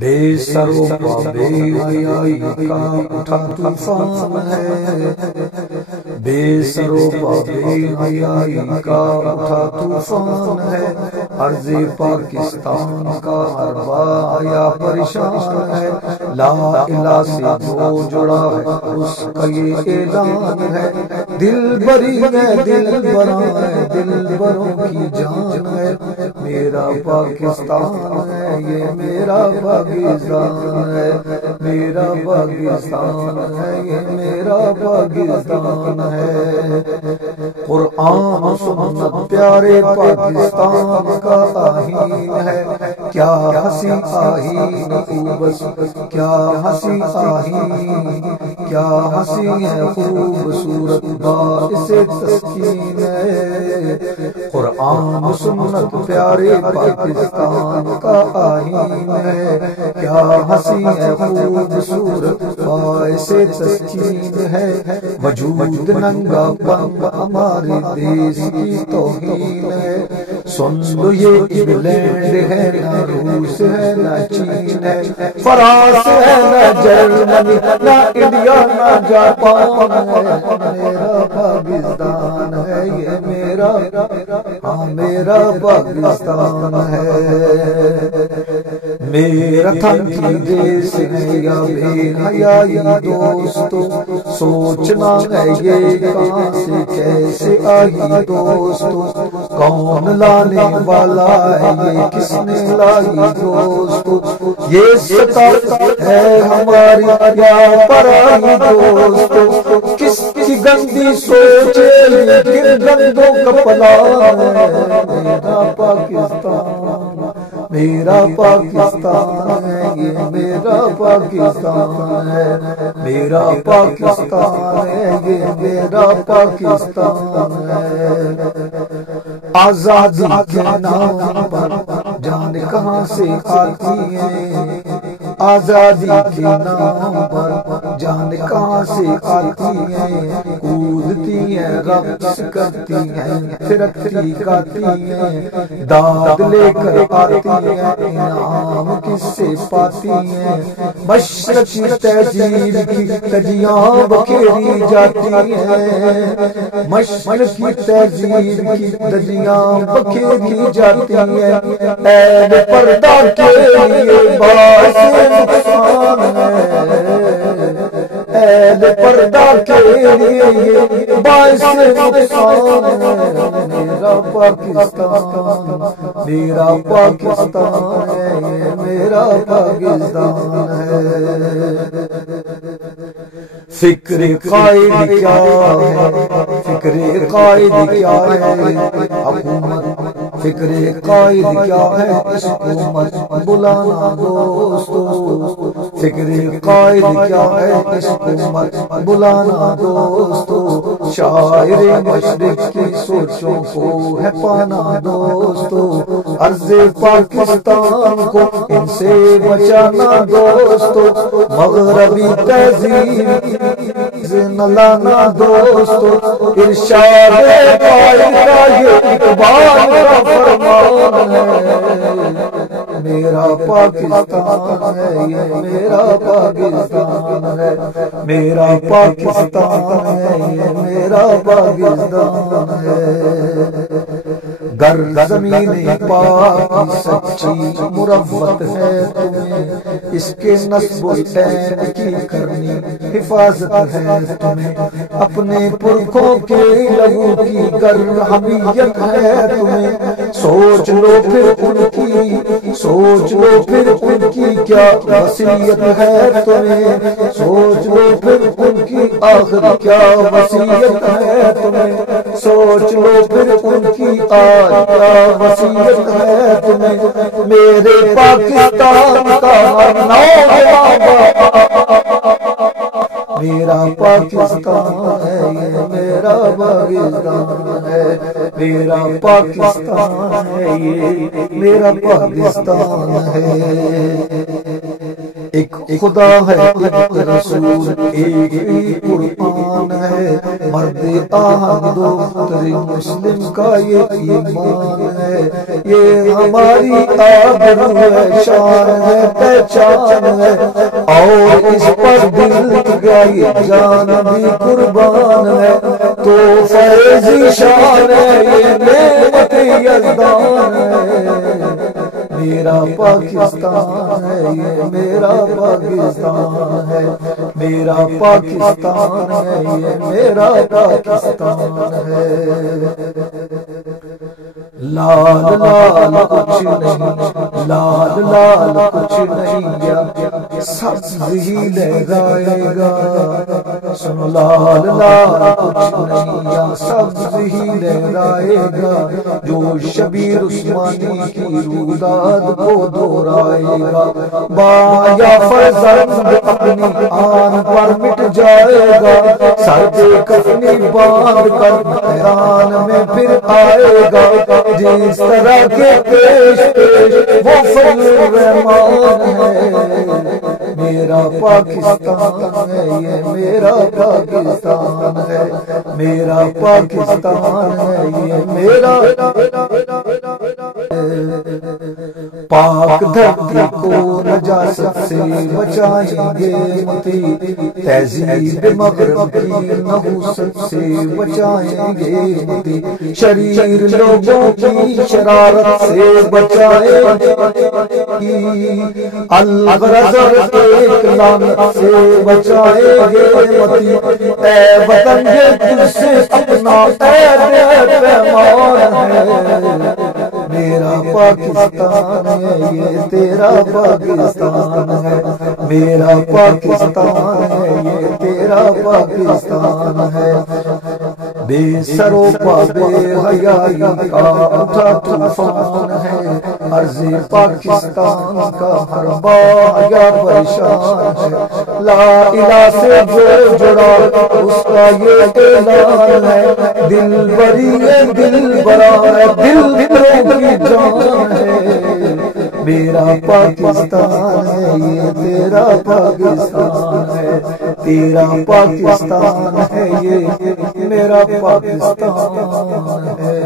بے سرو پا بے حیائی کا اٹھا طوفان ہے، بے سرو پا بے حیائی کا اٹھا طوفان ہے، عرض پاکستان کا ہر بایا پریشان ہے، لا الہ سے جو جڑا ہے اس کا یہ اعلان ہے، دل بری ہے دل برا ہے دل بروں کی جان ہے، میرا پاکستان ہے یہ میرا پاکستان ہے، میرا پاکستان ہے یہ میرا پاکستان ہے، قرآن و سنت پیارے پاکستان کا آئین ہے، کیا ہنسی آئین خوبص کیا ہنسی آئین، کیا ہنسی ہے خوبصورت باعث تسکین ہے، قرآن و سنت پیارے پاکستان کا آئین ہے، کیا ہنسی ہے خوبصورت باعث تسکین ہے، وجود ننگا پن ہمارے دیش کی توہین ہے، سن لو یہ انگلینڈ ہے نہ روس ہے نہ چین ہے، فرانس ہے نہ جرمنی نہ انڈیا نہ جاپان ہے، میرا پاکستان ہے یہ میرا ہاں میرا پاکستان ہے، میرا تھن کی دیس ہے یا بے حیائی دوستو، سوچنا ہے یہ کہاں سے کیسے آئی دوستو، کون لانے والا ہے یہ کس نے لائی دوستو، یہ ستارہ ہے ہماری یا پرائی دوستو، کس کی گندی سوچ ہے کن گندوں کا پلان ہے، میرا پاکستان میرا پاکستان ہے یہ میرا پاکستان ہے، میرا پاکستان ہے یہ میرا پاکستان ہے، آزادی کے نام پر جان کہاں سے آتی ہے، آزادی کے نام پر جان کہاں سے آتی ہے، کودتی ہے رقص کرتی ہیں پھرکتی گاتی ہیں، داد لے کر آتی ہیں انعام کس سے پاتی ہیں، مشرقی تہذیب کی تجیاں بکھیری جاتی ہیں، مشرقی تہذیب کی تجیاں بکھیری جاتی ہیں، عیب پردہ کے لیے باعث نقصان ہے، عیب پردہ کے لیے باعث نقصان ہے، میرا پاکستان میرا پاکستان ہے یہ میرا پاکستان ہے، فکر قائد کیا ہے فکر قائد کیا ہے حکومت، فکر قائد کیا ہے اس حکومت بلانا دوستو، فکر قائد کیا ہے اس حکومت بلانا دوستو، شاعر مشرق کی سوچوں کو ہے پانا دوستو، عرض پاکستان کو ان سے بچانا دوستو، مغربی تہذیب نہ لانا دوستو، ارشاد قائد کا یہ اقبال کا فرمان ہے، میرا پاکستان ہے یہ میرا پاکستان ہے، میرا پاکستان ہے یہ میرا پاکستان ہے، گر زمین پاک سچی مروت ہے تمہیں، اس کے نسب العین کی کرنی حفاظت ہے تمہیں، اپنے پرکھوں کے لہو کی گر حمیت ہے تمہیں، سوچ لو پھر ان کی سوچ لو پھر ان کی کیا وصیت ہے تمہیں، سوچ لو پھر ان کی آخر کیا وصیت ہے تمہیں، سوچ لو پھر ان کی آج کیا وصیت ہے تمہیں، میرے پاکستان کا ہر نوجوان میرا پاکستان ہے یہ میرا پاکستان ہے، میرا پاکستان ہے یہ میرا پاکستان ہے۔ ایک خدا ہے ایک رسول ایک ہی قرآن ہے، مرد آہن دو تیرے مسلم کا یہ ایمان ہے، یہ ہماری آبرو ہے، شان ہے، پہچان ہے، اور اس پر دل کا یہ جان بھی قربان ہے، تو فیض شان ہے یہ نعمت یزدان ہے، میرا پاکستان ہے یہ میرا پاکستان ہے، میرا پاکستان ہے یہ میرا پاکستان ہے۔ لال لال کچھ نہیں، لال لال کچھ نہیں گیا، سبز ہی لہرائے گا، سنو لال لال کچھ نہیں گیا، سبز ہی لہرائے گا، جو شبیر عثمانی کی روداد کو دہرائے گا، با یا فرزند اپنی آن پر مٹ جائے گا، سر پہ کفنی باندھ کر میدان میں پھر آئے گا، جس طرح کے پیش پیش وہ فضل الرحمان ہے، میرا پاکستان ہے یہ میرا پاکستان ہے، میرا پاکستان ہے یہ میرا پاک دھرتی کو نجاست سے بچائیں گے متی، تہذیب مغرب کی نحوست سے بچائیں گے متی، شریر لوگوں کی شرارت سے بچائیں گے، الغرض ایک لعنت سے بچائیں گے متی، اے وطن یہ تجھ سے اپنا عہد پیمان ہے، میرا پاکستان ہے یہ تیرا پاکستان ہے، میرا پاکستان ہے یہ تیرا پاکستان ہے، بے سر و پا بے حیائی کا اٹھا طوفان ہے، عرض پاکستان کا ہر باغ پریشان ہے، لا الہ سے جو جڑا اس کا یہ اعلان ہے، دل بری دل برا ہے، دل بروں کی جان ہے، میرا پاکستان ہے یہ تیرا پاکستان ہے، تیرا پاکستان ہے یہ میرا پاکستان ہے۔